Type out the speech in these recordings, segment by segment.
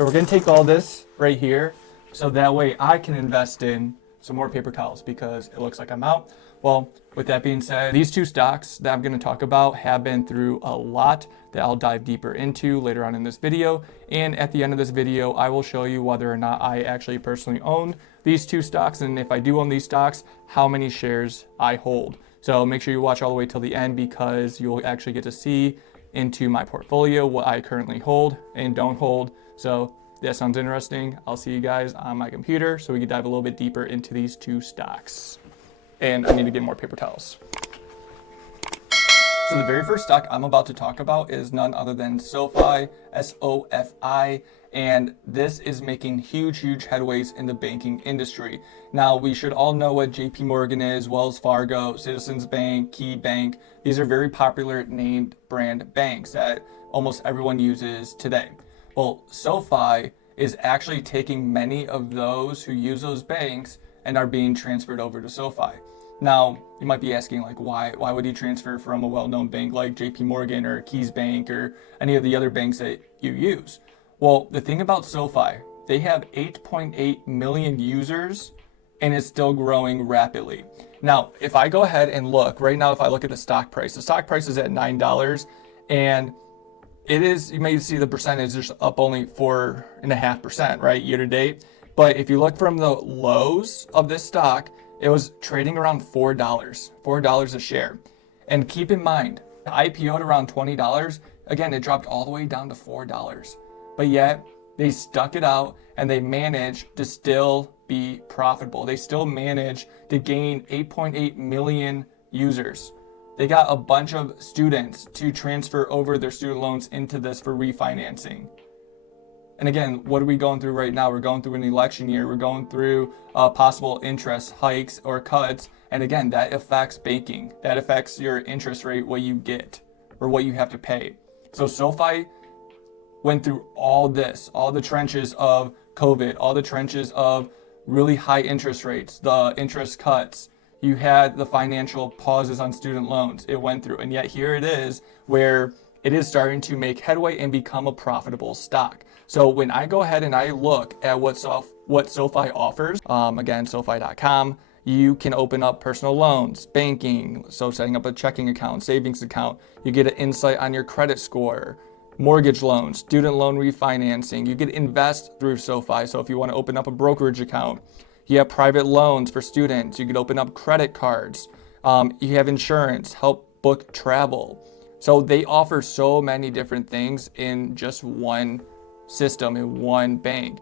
So we're gonna take all this right here, so that way I can invest in some more paper towels because it looks like I'm out. Well, with that being said, these two stocks that I'm gonna talk about have been through a lot that I'll dive deeper into later on in this video. And at the end of this video, I will show you whether or not I actually personally own these two stocks. And if I do own these stocks, how many shares I hold. So make sure you watch all the way till the end because you'll actually get to see into my portfolio, what I currently hold and don't hold. So that sounds interesting. I'll see you guys on my computer so we can dive a little bit deeper into these two stocks. And I need to get more paper towels. So the very first stock I'm about to talk about is none other than SoFi, S-O-F-I, and this is making huge headways in the banking industry. Now, we should all know what JP Morgan is, Wells Fargo, Citizens Bank, Key Bank. These are very popular named brand banks that almost everyone uses today. Well, SoFi is actually taking many of those who use those banks and are being transferred over to SoFi. Now, you might be asking, like, why would you transfer from a well-known bank like JP Morgan or Keys Bank or any of the other banks that you use? Well, the thing about SoFi, they have 8.8 million users and it's still growing rapidly. Now, if I go ahead and look, right now, if I look at the stock price is at $9 and it is, you may see the percentage is up only 4.5%, right, year to date. But if you look from the lows of this stock, it was trading around $4 a share. And keep in mind, IPO'd around $20. Again, it dropped all the way down to $4. But yet, they stuck it out and they managed to still be profitable. They still managed to gain 8.8 million users. They got a bunch of students to transfer over their student loans into this for refinancing. And again, what are we going through right now? We're going through an election year. We're going through possible interest hikes or cuts. And again, that affects banking. That affects your interest rate, what you get or what you have to pay. So SoFi went through all this, all the trenches of COVID, all the trenches of really high interest rates, the interest cuts. You had the financial pauses on student loans. It went through. And yet here it is where it is starting to make headway and become a profitable stock. So when I go ahead and I look at what SoFi offers, again, SoFi.com, you can open up personal loans, banking, so setting up a checking account, savings account. You get an insight on your credit score, mortgage loans, student loan refinancing. You get invest through SoFi. So if you want to open up a brokerage account, you have private loans for students. You can open up credit cards. You have insurance, help book travel. So they offer so many different things in just one system, in one bank.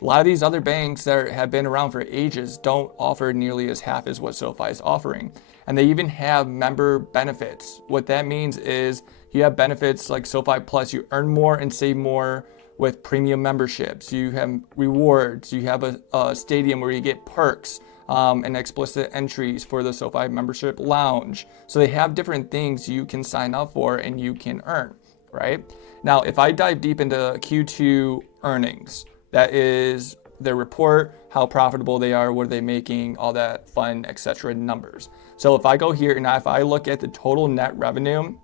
A lot of these other banks that have been around for ages don't offer nearly as half as what SoFi is offering. And they even have member benefits. What that means is you have benefits like SoFi Plus. You earn more and save more with premium memberships. You have rewards. You have a stadium where you get perks and explicit entries for the SoFi membership lounge. So they have different things you can sign up for and you can earn, right? Now, if I dive deep into Q2 earnings, that is their report, how profitable they are, what are they making, all that fun, etc. numbers. So if I go here and if I look at the total net revenue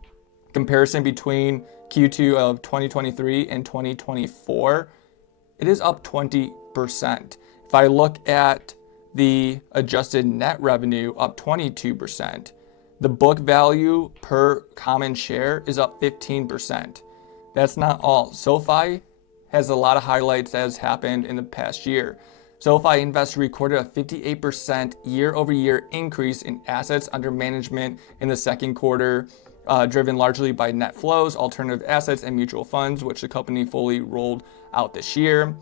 comparison between Q2 of 2023 and 2024, it is up 20%. If I look at the adjusted net revenue, up 22%. The book value per common share is up 15%. That's not all. SoFi has a lot of highlights that has happened in the past year. SoFi Invest recorded a 58% year-over-year increase in assets under management in the second quarter, driven largely by net flows, alternative assets, and mutual funds, which the company fully rolled out this year.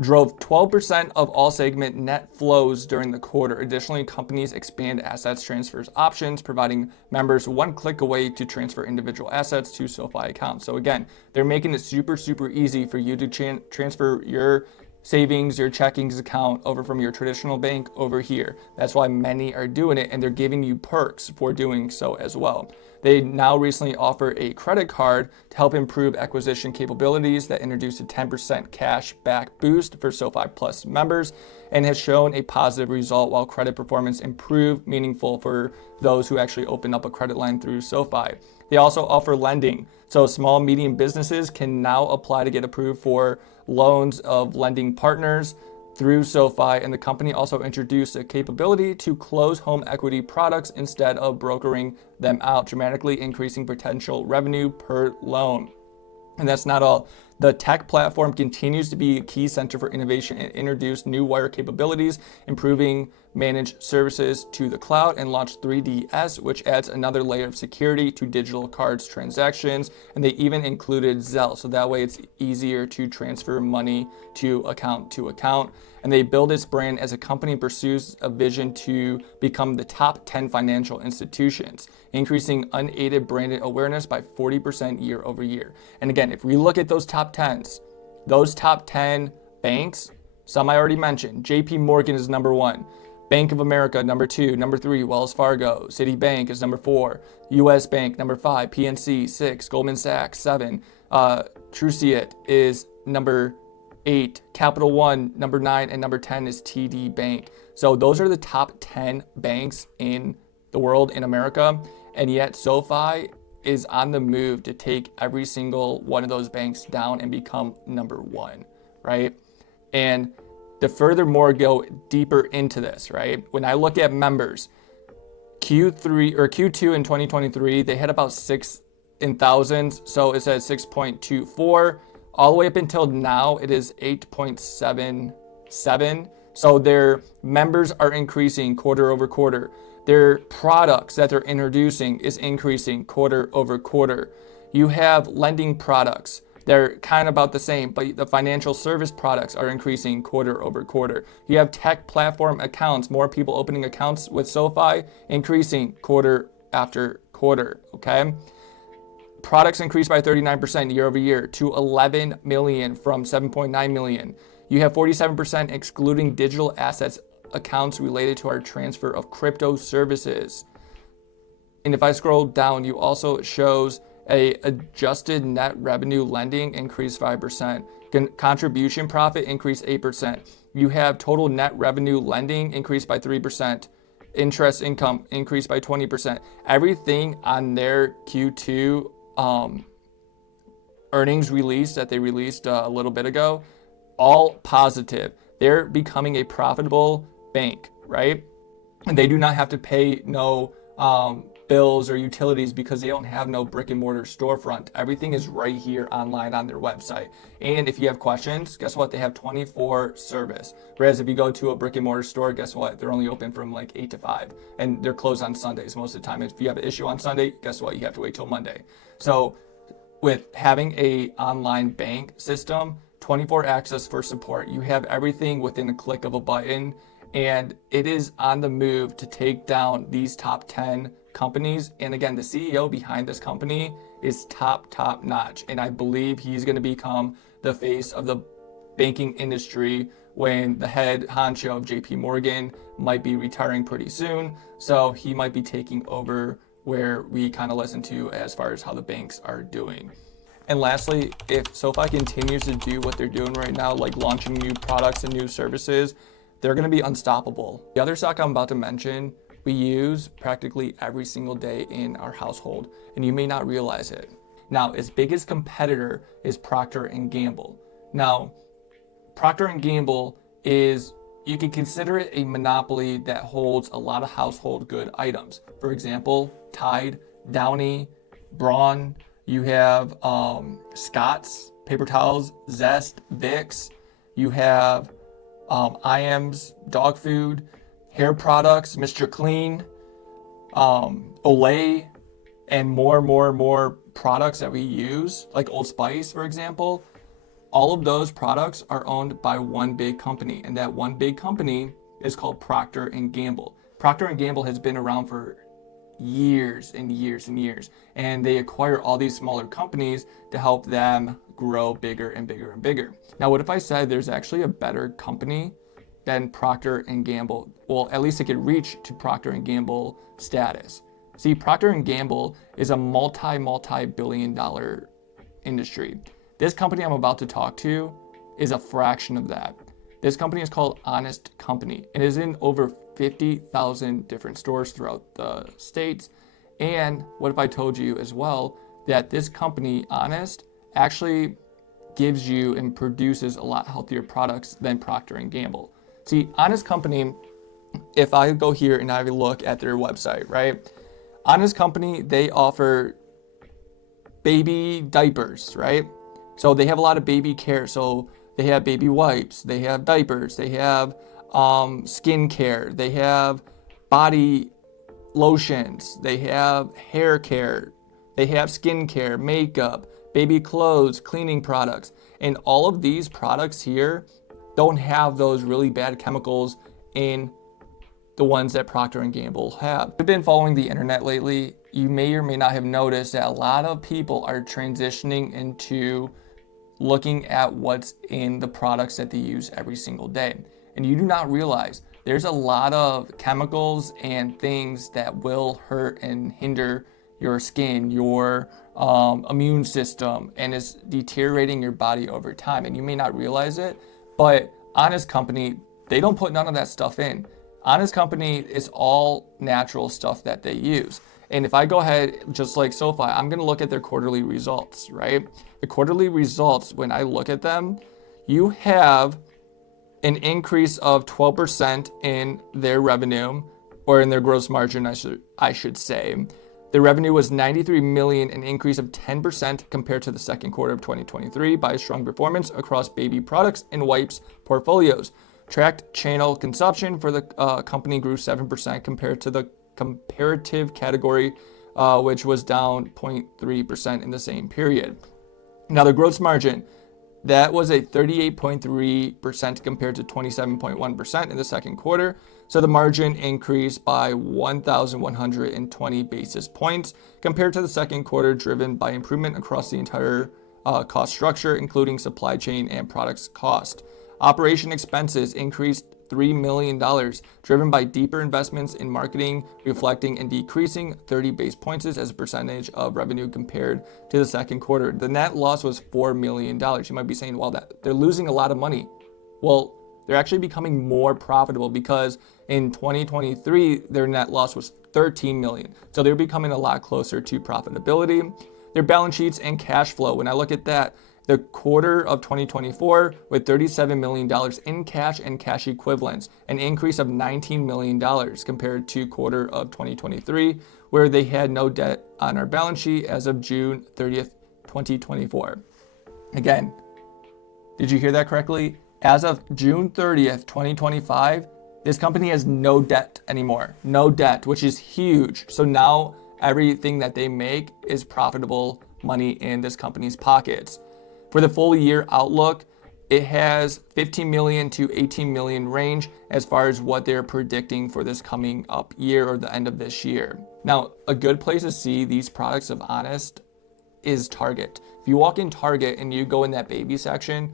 Drove 12% of all segment net flows during the quarter. Additionally, companies expand assets transfers options, providing members one click away to transfer individual assets to SoFi accounts. So again, they're making it super easy for you to transfer your savings, your checkings account over from your traditional bank over here. That's why many are doing it, and they're giving you perks for doing so as well. They now recently offer a credit card to help improve acquisition capabilities that introduced a 10% cash back boost for SoFi Plus members and has shown a positive result while credit performance improved meaningful for those who actually open up a credit line through SoFi. They also offer lending. So small, medium businesses can now apply to get approved for loans of lending partners through SoFi, and the company also introduced a capability to close home equity products instead of brokering them out, dramatically increasing potential revenue per loan. And that's not all. The tech platform continues to be a key center for innovation and introduced new wire capabilities, improving managed services to the cloud, and launched 3DS, which adds another layer of security to digital cards transactions. And they even included Zelle, so that way it's easier to transfer money to account. And they build its brand as a company pursues a vision to become the top 10 financial institutions, increasing unaided branded awareness by 40% year over year. And again, if we look at those top 10s, those top 10 banks, some I already mentioned. JP Morgan is number 1. Bank of America, number 2. Number 3, Wells Fargo. Citibank is number 4. US Bank, number 5. PNC, 6. Goldman Sachs, 7. Truciate is number 8. Capital One, number 9. And number 10 is TD Bank. So those are the top 10 banks in the world, in America. And yet SoFi is on the move to take every single one of those banks down and become number 1, right? And to furthermore go deeper into this, right? When I look at members, Q2 in 2023, they had about 6 in thousands. So it says 6.24. All the way up until now, it is 8.77. So their members are increasing quarter over quarter. Their products that they're introducing is increasing quarter over quarter. You have lending products. They're kind of about the same, but the financial service products are increasing quarter over quarter. You have tech platform accounts, more people opening accounts with SoFi, increasing quarter after quarter, okay? Products increased by 39% year over year to 11 million from 7.9 million. You have 47% excluding digital assets accounts related to our transfer of crypto services. And if I scroll down, you also shows a adjusted net revenue lending increased 5%. Contribution profit increased 8%. You have total net revenue lending increased by 3%. Interest income increased by 20%. Everything on their Q2 earnings release that they released a little bit ago, all positive. They're becoming a profitable bank, right? And they do not have to pay no bills or utilities because they don't have no brick and mortar storefront. Everything is right here online on their website. And if you have questions, guess what? They have 24 service. Whereas if you go to a brick and mortar store, guess what? They're only open from like 8 to 5 and they're closed on Sundays most of the time. If you have an issue on Sunday, guess what? You have to wait till Monday. So with having a online bank system, 24 access for support, you have everything within a click of a button. And it is on the move to take down these top 10 companies. And again, the CEO behind this company is top notch. And I believe he's going to become the face of the banking industry when the head honcho of JP Morgan might be retiring pretty soon. So he might be taking over where we kind of listen to as far as how the banks are doing. And lastly, if SoFi continues to do what they're doing right now, like launching new products and new services, they're going to be unstoppable. The other stock I'm about to mention, we use practically every single day in our household, and you may not realize it. Now, its biggest competitor is Procter & Gamble. Now, Procter & Gamble is, you can consider it a monopoly that holds a lot of household good items. For example, Tide, Downy, Braun. You have Scott's, paper towels, Zest, Vicks. You have IM's dog food, hair products, Mr. Clean, Olay, and more products that we use, like Old Spice, for example. All of those products are owned by one big company, and that one big company is called Procter & Gamble. Procter & Gamble has been around for years and years and years, and they acquire all these smaller companies to help them grow bigger and bigger and bigger. Now, what if I said there's actually a better company than Procter & Gamble? Well, at least it could reach to Procter & Gamble status. See, Procter & Gamble is a multi-billion dollar industry. This company I'm about to talk to is a fraction of that. This company is called Honest Company. It is in over 50,000 different stores throughout the States. And what if I told you as well that this company, Honest, actually gives you and produces a lot healthier products than Procter & Gamble. See, Honest Company, if I go here and I look at their website, right? Honest Company, they offer baby diapers, right? So they have a lot of baby care. So they have baby wipes, they have diapers, they have skin care, they have body lotions, they have hair care, they have skin care, makeup, baby clothes, cleaning products. And all of these products here don't have those really bad chemicals in the ones that Procter & Gamble have. If you've been following the internet lately, you may or may not have noticed that a lot of people are transitioning into looking at what's in the products that they use every single day. And you do not realize there's a lot of chemicals and things that will hurt and hinder your skin, your immune system, and is deteriorating your body over time. And you may not realize it, but Honest Company, they don't put none of that stuff in. Honest Company is all natural stuff that they use. And if I go ahead, just like SoFi, I'm going to look at their quarterly results, right? The quarterly results, when I look at them, you have an increase of 12% in their revenue, or in their gross margin, I should say. The revenue was $93 million, an increase of 10% compared to the second quarter of 2023 by a strong performance across baby products and wipes portfolios. Tracked channel consumption for the company grew 7% compared to the comparative category, which was down 0.3% in the same period. Now the gross margin, that was a 38.3% compared to 27.1% in the second quarter. So the margin increased by 1,120 basis points compared to the second quarter, driven by improvement across the entire cost structure, including supply chain and products cost. Operation expenses increased $3 million, driven by deeper investments in marketing, reflecting and decreasing 30 basis points as a percentage of revenue compared to the second quarter. The net loss was $4 million. You might be saying, well, that they're losing a lot of money. Well, they're actually becoming more profitable because in 2023, their net loss was $13 million. So they're becoming a lot closer to profitability. Their balance sheets and cash flow, when I look at that, the quarter of 2024 with $37 million in cash and cash equivalents, an increase of $19 million compared to quarter of 2023, where they had no debt on our balance sheet as of June 30th, 2024. Again, did you hear that correctly? As of June 30th, 2025, this company has no debt anymore. No debt, which is huge. So now everything that they make is profitable money in this company's pockets. For the full year outlook, it has 15 million to 18 million range as far as what they're predicting for this coming up year or the end of this year. Now, a good place to see these products of Honest is Target. If you walk in Target and you go in that baby section,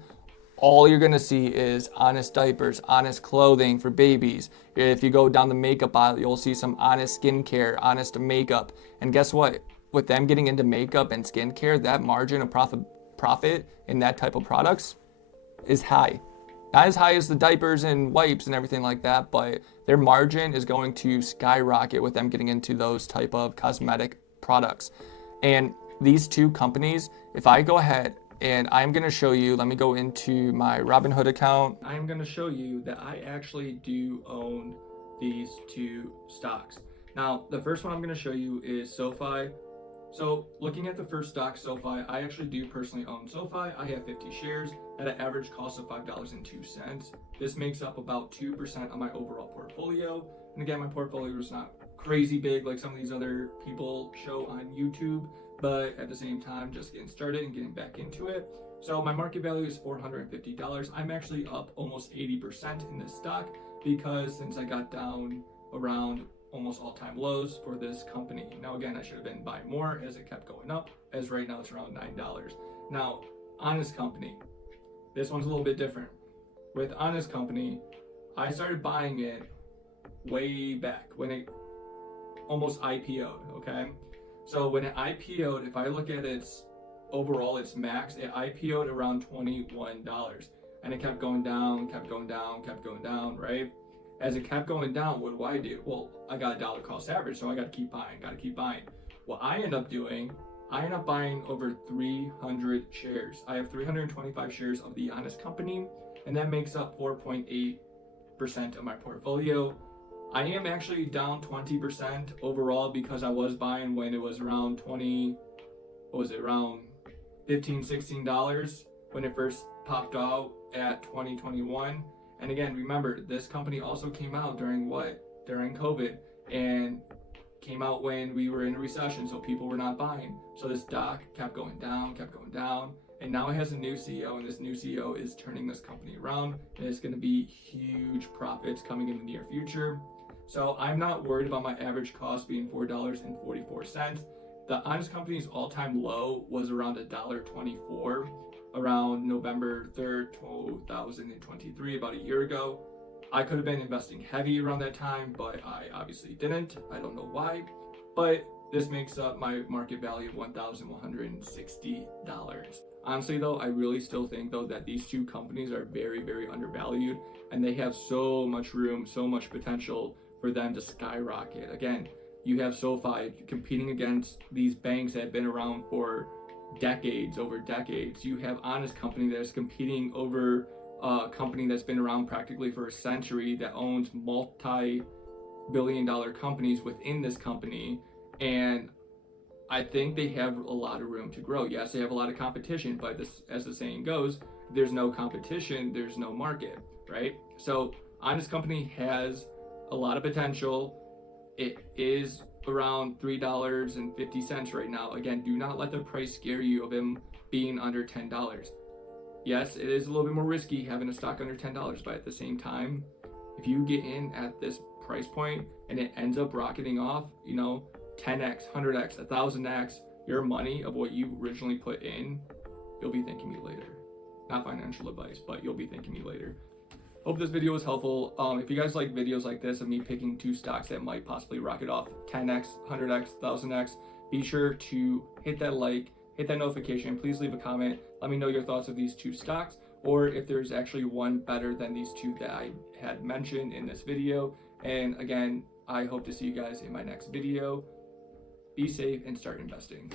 all you're gonna see is Honest diapers, Honest clothing for babies. If you go down the makeup aisle, you'll see some Honest skincare, Honest makeup. And guess what? With them getting into makeup and skincare, that margin of profit in that type of products is high. Not as high as the diapers and wipes and everything like that, but their margin is going to skyrocket with them getting into those type of cosmetic products. And these two companies, if I go ahead and I'm going to show you, let me go into my Robinhood account. I'm going to show you that I actually do own these two stocks. Now, the first one I'm going to show you is SoFi. So looking at the first stock, SoFi, I actually do personally own SoFi. I have 50 shares at an average cost of $5.02. This makes up about 2% of my overall portfolio. And again, my portfolio is not crazy big like some of these other people show on YouTube, but at the same time, just getting started and getting back into it. So my market value is $450. I'm actually up almost 80% in this stock because since I got down around almost all-time lows for this company. Now again, I should have been buying more as it kept going up, as right now it's around $9. Now, Honest Company, this one's a little bit different. With Honest Company, I started buying it way back when it almost IPO'd, okay? So when it IPO'd, if I look at its overall, its max, it IPO'd around $21. And it kept going down, kept going down, kept going down, right? As it kept going down, what do? Well, I got a dollar cost average, so I got to keep buying. What I end up doing, I end up buying over 300 shares. I have 325 shares of the Honest Company, and that makes up 4.8% of my portfolio. I am actually down 20% overall because I was buying when it was around around $15, $16 when it first popped out at 2021. And again, remember, this company also came out during COVID, and came out when we were in a recession, so people were not buying. So this stock kept going down, and now it has a new CEO, and this new CEO is turning this company around, and it's going to be huge profits coming in the near future. So I'm not worried about my average cost being $4.44. The Honest Company's all-time low was around $1.24 around November 3rd, 2023, about a year ago. I could have been investing heavy around that time, but I obviously didn't. I don't know why, but this makes up my market value of $1,160. Honestly though, I really still think though that these two companies are very, very undervalued, and they have so much room, so much potential for them to skyrocket. Again, you have SoFi competing against these banks that have been around for over decades. You have Honest Company that is competing over a company that's been around practically for a century, that owns multi-billion-dollar companies within this company. And I think they have a lot of room to grow. Yes, they have a lot of competition, but this, as the saying goes, there's no competition, there's no market, right? So Honest Company has a lot of potential. It is around $3.50 right now. Again, do not let the price scare you of them being under $10. Yes, it is a little bit more risky having a stock under $10, but at the same time, if you get in at this price point and it ends up rocketing off, 10x, 100x, 1000x your money of what you originally put in, you'll be thanking me later. Not financial advice, but you'll be thanking me later. Hope this video was helpful. If you guys like videos like this of me picking two stocks that might possibly rocket off 10x, 100x, 1000x, be sure to hit that like, hit that notification. Please leave a comment. Let me know your thoughts of these two stocks, or if there's actually one better than these two that I had mentioned in this video. And again, I hope to see you guys in my next video. Be safe and start investing.